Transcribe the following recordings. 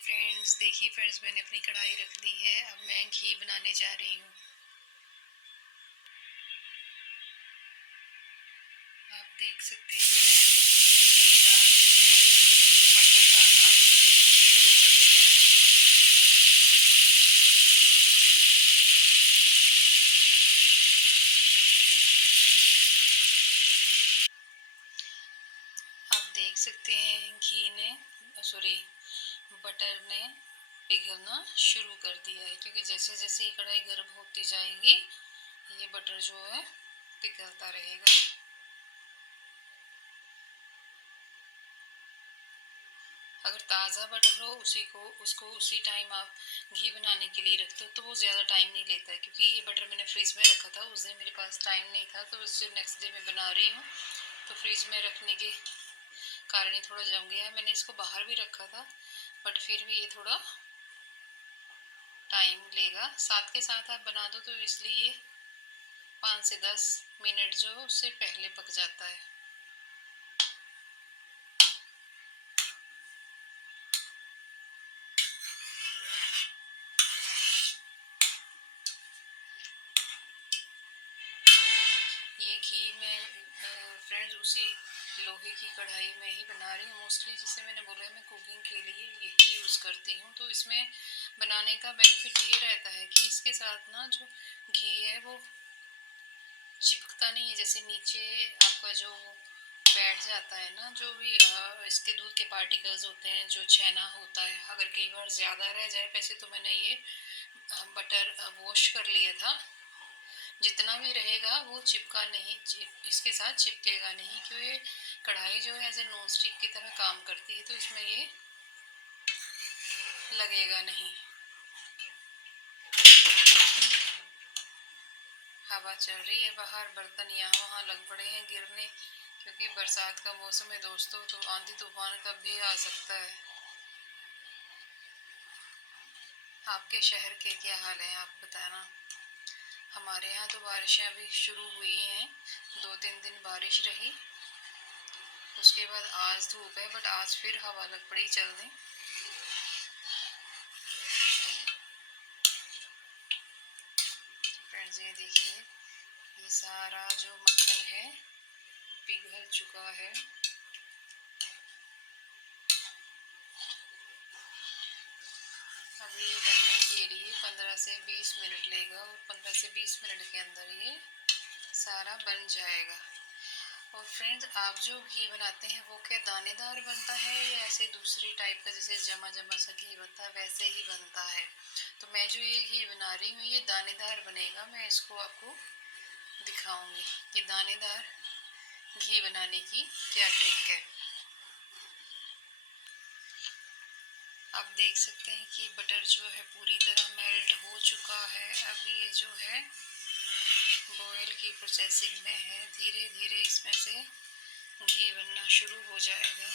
Friends, देखिए friends, मैंने अपनी कढ़ाई रख दी है। अब मैं घी बनाने जा रही हूँ। आप देख सकते हैं मैंने घी डाल इसमें बटर डालना शुरू कर दिया है। आप देख सकते हैं घी ने बटर ने पिघलना शुरू कर दिया है, क्योंकि जैसे जैसे ये कढ़ाई गर्म होती जाएगी ये बटर जो है पिघलता रहेगा। अगर ताज़ा बटर हो उसको उसी टाइम आप घी बनाने के लिए रखते हो तो वो ज़्यादा टाइम नहीं लेता है, क्योंकि ये बटर मैंने फ्रीज़ में रखा था। उस दिन मेरे पास टाइम नहीं था, तो उससे नेक्स्ट डे मैं बना रही हूँ, तो फ्रीज़ में रखने के कारण ये थोड़ा जम गया है। मैंने इसको बाहर भी रखा था, बट फिर भी ये थोड़ा टाइम लेगा। साथ के साथ आप बना दो तो इसलिए 5 से 10 मिनट जो उससे पहले पक जाता है। ये घी में फ्रेंड्स उसी लोहे की कढ़ाई में ही बना रही हूँ। मोस्टली जैसे मैंने बोला है, मैं कुकिंग के लिए यही यूज़ करती हूँ। तो इसमें बनाने का बेनिफिट ये रहता है कि इसके साथ ना जो घी है वो चिपकता नहीं है। जैसे नीचे आपका जो बैठ जाता है ना, जो भी इसके दूध के पार्टिकल्स होते हैं, जो छेना होता है, अगर कई बार ज़्यादा रह जाए। वैसे तो मैंने ये बटर वॉश कर लिया था, जितना भी रहेगा वो चिपका नहीं, इसके साथ चिपकेगा नहीं, क्योंकि ये कढ़ाई जो है एज ए नॉन स्टिक की तरह काम करती है, तो इसमें ये लगेगा नहीं। हवा चल रही है बाहर, बर्तन यहाँ वहाँ लग पड़े हैं गिरने, क्योंकि बरसात का मौसम है दोस्तों, तो आंधी तूफान कब भी आ सकता है। आपके शहर के क्या हाल है आप बताना। हमारे यहाँ तो बारिशें अभी शुरू हुई हैं, 2-3 दिन बारिश रही, उसके बाद आज धूप है, बट आज फिर हवा लग पड़ी चलने। फ्रेंड्स ये देखिए, ये सारा जो मक्खन है पिघल चुका है। अभी ये बनने के लिए 15 से 20 मिनट लेगा, और 15 से 20 मिनट के अंदर ये सारा बन जाएगा। और फ्रेंड्स, आप जो घी बनाते हैं वो क्या दानेदार बनता है या ऐसे दूसरी टाइप का, जैसे जमा जमा सा घी बनता है वैसे ही बनता है? तो मैं जो ये घी बना रही हूँ ये दानेदार बनेगा। मैं इसको आपको दिखाऊंगी कि दानेदार घी बनाने की क्या ट्रिक है। आप देख सकते हैं कि बटर जो है पूरी तरह मेल्ट हो चुका है। अब ये जो है बॉयल की प्रोसेसिंग में है, धीरे धीरे इसमें से घी बनना शुरू हो जाएगा।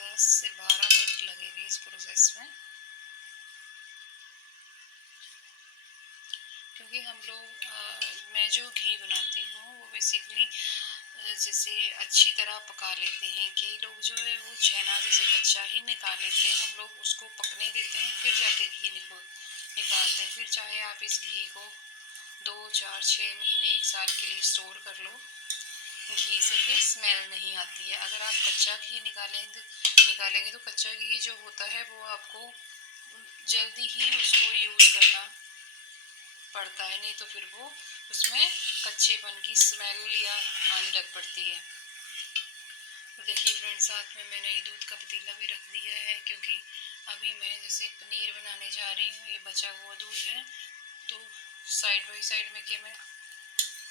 10 से 12 मिनट लगेगी इस प्रोसेस में, क्योंकि हम लोग मैं जो घी बनाती हूँ वो बेसिकली जैसे अच्छी तरह पका लेते हैं। कई लोग जो है वो छेना जैसे कच्चा ही निकाल लेते हैं, हम लोग उसको पकने देते हैं फिर जाके घी निकालते हैं। फिर चाहे आप इस घी को 2, 4, 6 महीने 1 साल के लिए स्टोर कर लो, घी से फिर स्मेल नहीं आती है। अगर आप कच्चा घी निकालेंगे तो कच्चा घी जो होता है वो आपको जल्दी ही उसको यूज़ करना पड़ता है, नहीं तो फिर वो उसमें कच्चेपन की स्मेल या आने लग पड़ती है। तो देखिए फ्रेंड्स, साथ में मैंने ये दूध का पतीला भी रख दिया है, क्योंकि अभी मैं जैसे पनीर बनाने जा रही हूँ, ये बचा हुआ दूध है, तो साइड बाई साइड में कि मैं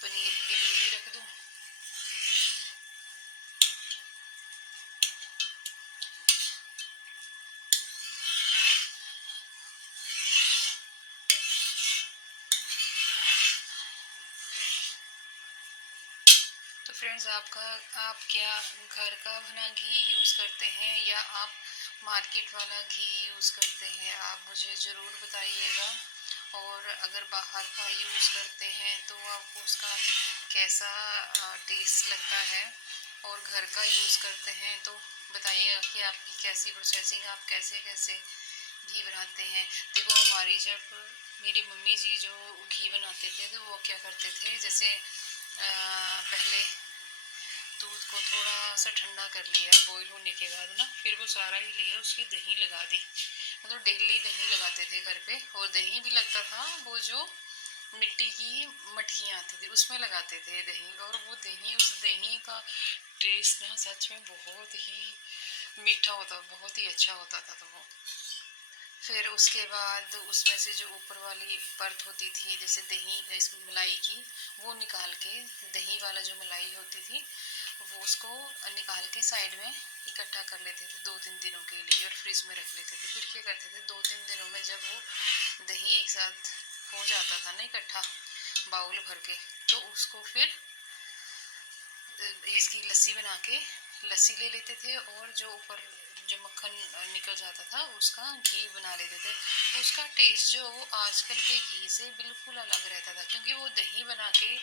पनीर के लिए भी रख दूँ। तो फ्रेंड्स, आप क्या घर का बना घी यूज़ करते हैं या आप मार्केट वाला घी यूज़ करते हैं? आप मुझे ज़रूर बताइएगा। और अगर बाहर का यूज़ करते हैं तो आपको उसका कैसा टेस्ट लगता है, और घर का यूज़ करते हैं तो बताइएगा कि आपकी कैसी प्रोसेसिंग, आप कैसे कैसे घी बनाते हैं। देखो हमारी जब मेरी मम्मी जी जो घी बनाते थे तो वो क्या करते थे, जैसे पहले दूध को थोड़ा सा ठंडा कर लिया बॉईल होने के बाद ना, फिर वो सारा ही लिया उसकी दही लगा दी। मतलब डेली दही लगाते थे घर पे, और दही भी लगता था वो जो मिट्टी की मटकियाँ आती थी उसमें लगाते थे दही, और वो दही, उस दही का टेस्ट ना सच में बहुत ही मीठा होता, बहुत ही अच्छा होता था। तो वो फिर उसके बाद उसमें से जो ऊपर वाली परत होती थी जैसे दही इस मलाई की, वो निकाल के, दही वाला जो मलाई होती थी वो उसको निकाल के साइड में इकट्ठा कर लेते थे 2-3 दिनों के लिए, और फ्रिज में रख लेते थे। फिर क्या करते थे 2-3 दिनों में जब वो दही एक साथ हो जाता था ना इकट्ठा बाउल भर के, तो उसको फिर इसकी लस्सी बना के लस्सी ले लेते थे, और जो ऊपर जो मक्खन निकल जाता था उसका घी बना लेते थे। उसका टेस्ट जो वो आजकल के घी से बिल्कुल अलग रहता था, क्योंकि वो दही बना के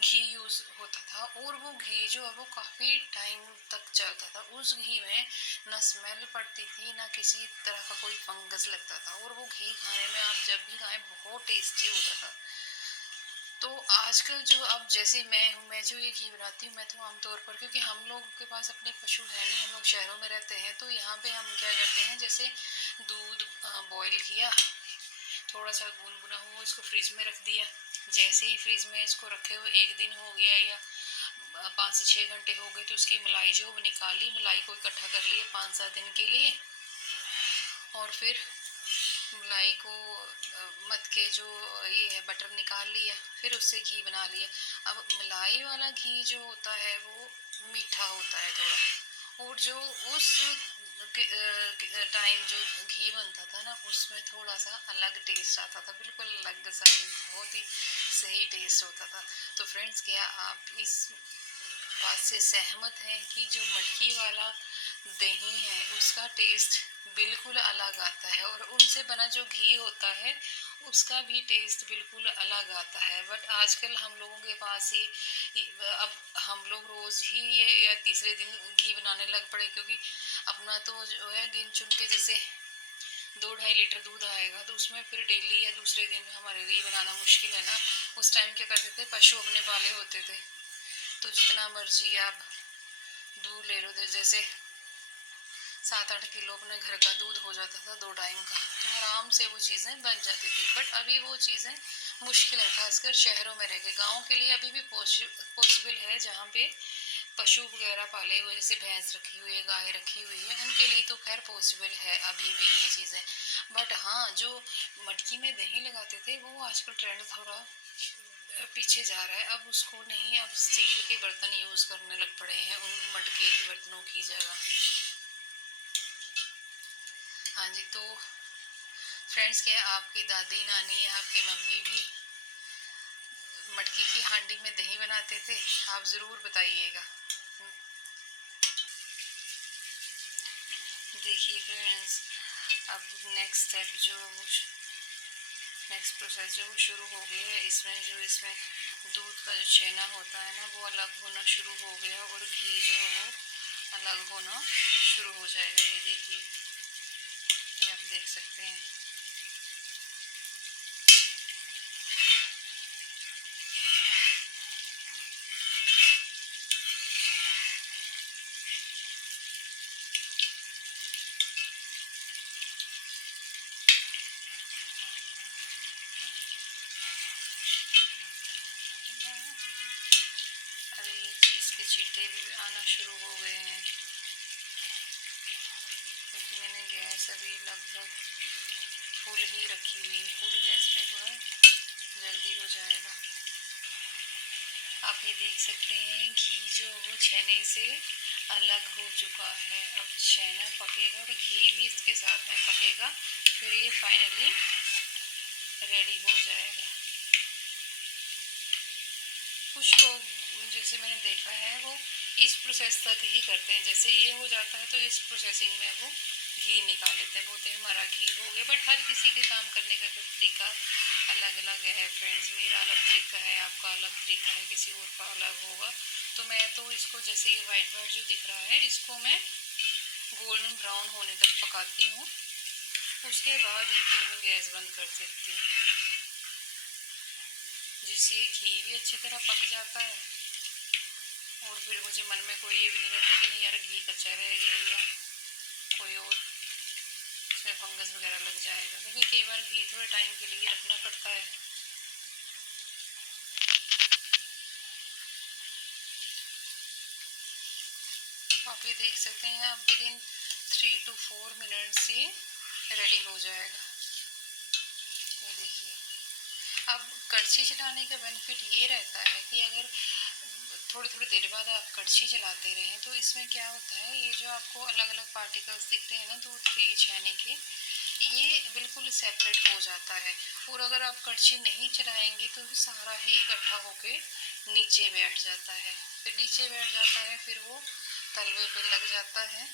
घी यूज़ होता था, और वो घी जो है वो काफ़ी टाइम तक चलता था। उस घी में ना स्मेल पड़ती थी, ना किसी तरह का कोई फंगस लगता था, और वो घी खाने में आप जब भी खाएं बहुत टेस्टी होता था। तो आजकल जो अब जैसे मैं हूँ, मैं जो ये घी बनाती हूँ, मैं तो आमतौर पर, क्योंकि हम लोगों के पास अपने पशु है नहीं, हम लोग शहरों में रहते हैं, तो यहाँ पे हम क्या करते हैं, जैसे दूध बॉईल किया, थोड़ा सा गुनगुना हुआ, इसको फ्रिज में रख दिया। जैसे ही फ्रिज में इसको रखे हुए 1 दिन हो गया या 5 से 6 घंटे हो गए, तो उसकी मलाई जो वो निकाली, मलाई को इकट्ठा कर लिए 5-7 दिन के लिए, और फिर मलाई को मथ के जो ये है बटर निकाल लिया, फिर उससे घी बना लिया। अब मलाई वाला घी जो होता है वो मीठा होता है थोड़ा, और जो उस टाइम जो घी बनता था ना उसमें थोड़ा सा अलग टेस्ट आता था, बिल्कुल अलग सा ही, बहुत ही सही टेस्ट होता था। तो फ्रेंड्स, क्या आप इस बात से सहमत हैं कि जो मटकी वाला दही है उसका टेस्ट बिल्कुल अलग आता है, और उनसे बना जो घी होता है उसका भी टेस्ट बिल्कुल अलग आता है। बट आजकल हम लोगों के पास अब हम लोग रोज़ ही ये या तीसरे दिन घी बनाने लग पड़े, क्योंकि अपना तो जो है गिन चुन के, जैसे 2-2.5 लीटर दूध आएगा तो उसमें फिर डेली या दूसरे दिन हमारे लिए बनाना मुश्किल है ना। उस टाइम क्या करते थे, पशु अपने पाले होते थे, तो जितना मर्जी आप दूध ले लो, जैसे 7-8 किलो अपने घर का दूध हो जाता था 2 टाइम का, तो आराम से वो चीज़ें बन जाती थी। बट अभी वो चीज़ें मुश्किल है, खासकर शहरों में रह के। गाँव के लिए अभी भी पॉसिबल है, जहाँ पे पशु वगैरह पाले हुए, जैसे भैंस रखी हुई है, गाय रखी हुई है, उनके लिए तो खैर पॉसिबल है अभी भी ये चीज़ें। बट हाँ, जो मटकी में दही लगाते थे वो आजकल ट्रेंड थोड़ा पीछे जा रहा है। अब उसको नहीं, अब स्टील के बर्तन यूज़ करने लग पड़े हैं उन मटके के बर्तनों की जगह। हाँ जी, तो फ्रेंड्स, क्या आपकी दादी नानी या आपकी मम्मी भी मटकी की हांडी में दही बनाते थे? आप ज़रूर बताइएगा। देखिए फ्रेंड्स, अब नेक्स्ट प्रोसेस जो शुरू हो गई है, इसमें दूध का जो छेना होता है ना वो अलग होना शुरू हो गया, और घी जो है वो अलग होना शुरू हो जाएगा। ये देखिए, ये आप देख सकते हैं। अभी ये चीज़ के छींटे भी आना शुरू हो गए हैं, क्योंकि मैंने गैस अभी लगभग फुल ही रखी हुई है। फुल गैस पे थोड़ा जल्दी हो जाएगा। आप ये देख सकते हैं घी जो वो छेने से अलग हो चुका है। अब छेना पकेगा और घी भी इसके साथ में पकेगा, फिर ये फाइनली रेडी हो जाएगा। कुछ लोग, जैसे मैंने देखा है, वो इस प्रोसेस तक ही करते हैं, जैसे ये हो जाता है तो इस प्रोसेसिंग में वो घी निकाल लेते हैं, बोलते हैं हमारा घी हो गया। बट हर किसी के काम करने का तरीका अलग अलग है फ्रेंड्स। मेरा अलग तरीका है, आपका अलग तरीका है, किसी और का अलग होगा। तो मैं तो इसको, जैसे ये वाइट वाइट जो दिख रहा है, इसको मैं गोल्डन ब्राउन होने तक पकाती हूँ। उसके बाद ही फिर मैं गैस बंद कर देती हूँ, जिससे घी भी अच्छी तरह पक जाता है। और फिर मुझे मन में कोई ये भी नहीं रहता कि नहीं यार घी कच्चा रह गया या कोई और इसमें फंगस वगैरह लग जाएगा, क्योंकि कई बार घी थोड़े टाइम के लिए रखना पड़ता है। आप ये देख सकते हैं, अब विद इन 3 to 4 मिनट से रेडी हो जाएगा। ये देखिए, अब कड़छी चलाने का बेनिफिट ये रहता है कि अगर थोड़ी थोड़ी देर बाद आप कड़छी चलाते रहें तो इसमें क्या होता है, ये जो आपको अलग अलग पार्टिकल्स दिख रहे हैं ना दूध के छेने के, ये बिल्कुल सेपरेट हो जाता है। और अगर आप कड़छी नहीं चलाएंगे तो सारा ही इकट्ठा होके नीचे बैठ जाता है। फिर नीचे बैठ जाता है, फिर वो तलवे पे लग जाता है।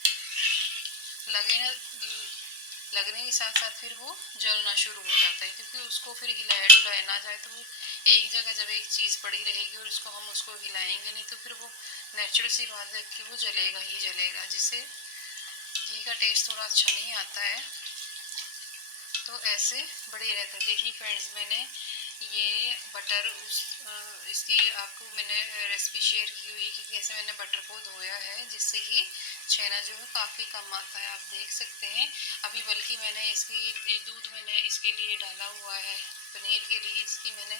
लगने के साथ साथ फिर वो जलना शुरू हो जाता है, क्योंकि उसको फिर हिलाया डुलाया ना जाए। तो वो एक जगह जब एक चीज़ पड़ी रहेगी और उसको हिलाएंगे नहीं तो फिर वो नेचुरल सी बात है कि वो जलेगा ही जलेगा, जिससे घी का टेस्ट थोड़ा अच्छा नहीं आता है। तो ऐसे बड़ी रहता है। देखिए फ्रेंड्स, मैंने ये बटर इसकी आपको मैंने रेसिपी शेयर की हुई कि कैसे मैंने बटर को धोया है, जिससे कि छेना जो है काफ़ी कम आता है, आप देख सकते हैं। अभी बल्कि मैंने इसकी दूध मैंने इसके लिए डाला हुआ है पनीर के लिए, इसकी मैंने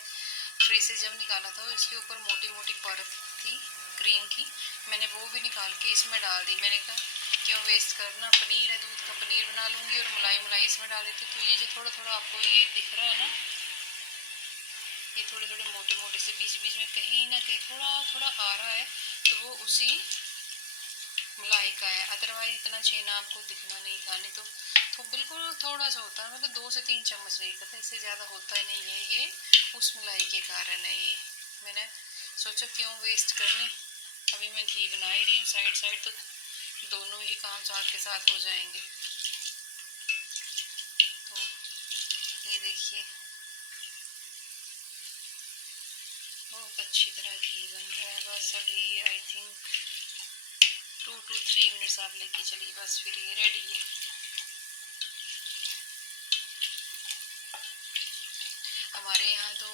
फ्रिज से जब निकाला था इसके ऊपर मोटी मोटी परत थी क्रीम की, मैंने वो भी निकाल के इसमें डाल दी। मैंने कहा क्यों वेस्ट करना, पनीर है, दूध का पनीर बना लूँगी और मलाई मलाई इसमें डाल देती। तो ये जो थोड़ा थोड़ा आपको ये दिख रहा है ना, ये थोड़े थोड़े मोटे मोटे से बीच बीच में कहीं ना कहीं थोड़ा थोड़ा आ रहा है, तो वो उसी मलाई का है। अदरवाइज इतना छेना आपको दिखना नहीं था, नहीं तो बिल्कुल थोड़ा सा होता है, मतलब 2 से 3 चम्मच नहीं था, इससे ज़्यादा होता ही नहीं है। ये उस मलाई के कारण है। ये मैंने सोचा क्यों वेस्ट करनी, अभी मैं घी बना ही रही हूँ साइड साइड, तो दोनों ही काम साथ के साथ हो जाएंगे। तो ये देखिए, बहुत अच्छी तरह घी बन रहा है। बस अभी आई थिंक 2 to 3 मिनट्स आप लेके चलिए, बस फिर ये रेडी है। हमारे यहाँ तो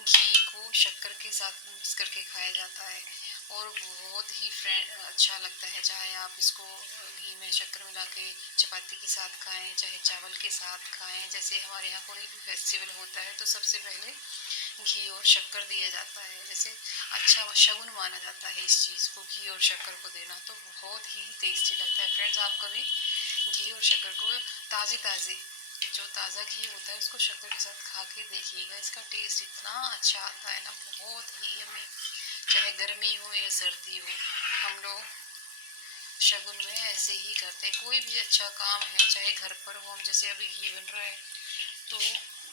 घी को शक्कर के साथ मिक्स करके खाया जाता है और बहुत ही अच्छा लगता है। चाहे आप इसको घी में शक्कर मिला के चपाती के साथ खाएं, चाहे चावल के साथ खाएं। जैसे हमारे यहाँ कोई भी फेस्टिवल होता है तो सबसे पहले घी और शक्कर दिया जाता है, जैसे अच्छा शगुन माना जाता है इस चीज़ को, घी और शक्कर को देना। तो बहुत ही टेस्टी लगता है फ्रेंड्स। आप कभी घी और शक्कर को ताज़े जो ताज़ा घी होता है उसको शक्कर के साथ खा के देखिएगा, इसका टेस्ट इतना अच्छा आता है ना, बहुत ही यम्मी। चाहे गर्मी हो या सर्दी हो, हम लोग शगुन में ऐसे ही करते हैं। कोई भी अच्छा काम है चाहे घर पर हो, हम जैसे अभी घी बन रहा है तो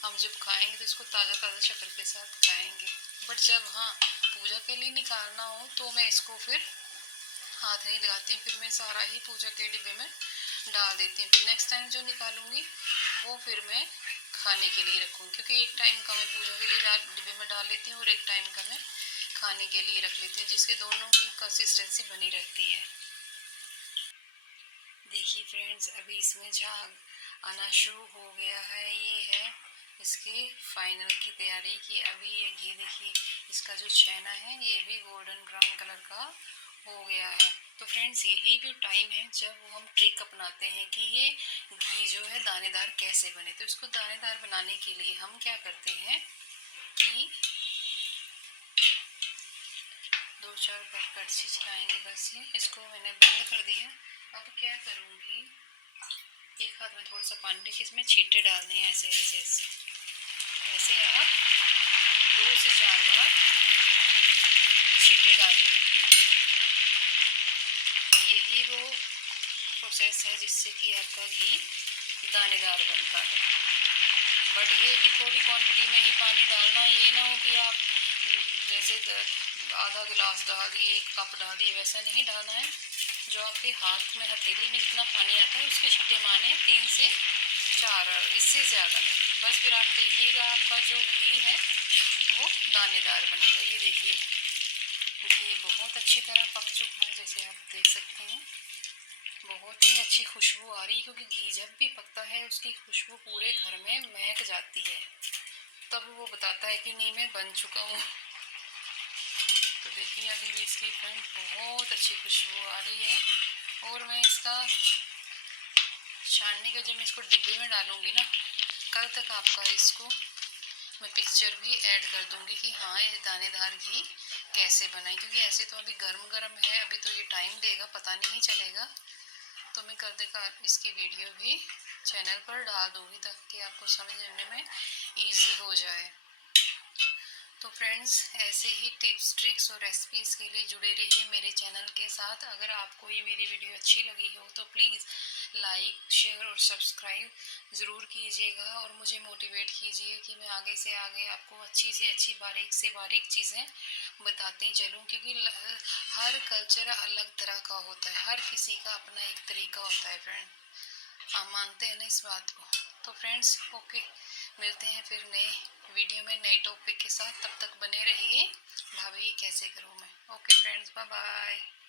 हम जब खाएंगे तो इसको ताज़ा ताज़ा शक्कर के साथ खाएंगे। बट जब हाँ पूजा के लिए निकालना हो तो मैं इसको फिर हाथ नहीं लगाती हूँ, फिर मैं सारा ही पूजा के डिब्बे में डाल देती हूँ। फिर नेक्स्ट टाइम जो निकालूंगी वो फिर मैं खाने के लिए रखूँगी, क्योंकि एक टाइम का मैं पूजा के लिए डिब्बे में डाल लेती हूँ और एक टाइम का मैं खाने के लिए रख लेती हूँ, जिसके दोनों की कंसिस्टेंसी बनी रहती है। देखिए फ्रेंड्स, अभी इसमें झाग आना शुरू हो गया है। ये है इसकी फाइनल की तैयारी की। अभी ये घी देखिए, इसका जो छेना है ये भी गोल्डन ब्राउन कलर का हो गया है। तो फ्रेंड्स, यही जो टाइम है जब हम ट्रिक अपनाते हैं कि ये घी जो है दानेदार कैसे बने। तो इसको दानेदार बनाने के लिए हम क्या करते हैं कि 2-4 बार कड़छी चलाएंगे, बस ये इसको मैंने बंद कर दिया। अब क्या करूँगी, एक हाथ में थोड़ा सा पानी लेके इसमें छींटे डालने हैं, ऐसे ऐसे ऐसे ऐसे आप 2 से 4 बार छींटे डालिए। यही वो प्रोसेस है जिससे कि आपका घी दानेदार बनता है। बट ये कि थोड़ी क्वांटिटी में ही पानी डालना, ये ना हो कि आप जैसे आधा गिलास डाल दिए, 1 कप डाल दिए, वैसा नहीं डालना है। जो आपके हाथ में हथेली में जितना पानी आता है उसके छींटे मारने 3 से 4, इससे ज़्यादा नहीं। बस फिर आप देखिएगा आपका जो घी है वो दानेदार बनेगा। ये देखिए घी बहुत अच्छी तरह पक चुका है, जैसे आप देख सकते हैं, बहुत इतनी अच्छी खुशबू आ रही है, क्योंकि घी जब भी पकता है उसकी खुशबू पूरे घर में महक जाती है, तब वो बताता है कि नहीं मैं बन चुका हूँ। तो देखिए अभी भी इसकी फ्रेंड बहुत अच्छी खुशबू आ रही है। और मैं इसका छानने का, जब मैं इसको डिब्बे में डालूंगी ना, कल तक आपका इसको मैं पिक्चर भी ऐड कर दूंगी कि हाँ ये दानेदार घी कैसे बनाए, क्योंकि ऐसे तो अभी गर्म गर्म है, अभी तो ये टाइम देगा, पता नहीं चलेगा। तो मैं कर देगा इसकी वीडियो भी चैनल पर डाल दूंगी ताकि आपको समझने में इजी हो जाए। तो फ्रेंड्स ऐसे ही टिप्स ट्रिक्स और रेसिपीज़ के लिए जुड़े रहिए मेरे चैनल के साथ। अगर आपको ये मेरी वीडियो अच्छी लगी हो तो प्लीज़ लाइक शेयर और सब्सक्राइब ज़रूर कीजिएगा, और मुझे मोटिवेट कीजिए कि मैं आगे से आगे आपको अच्छी से अच्छी बारीक से बारीक चीज़ें बताती चलूँ, क्योंकि हर कल्चर अलग तरह का होता है, हर किसी का अपना एक तरीका होता है फ्रेंड। आप मानते हैं ना इस बात को? तो फ्रेंड्स ओके, मिलते हैं फिर नए वीडियो में नए टॉपिक के साथ। तब तक बने रहिए। भाभी कैसे करूँ मैं। Okay friends, bye bye.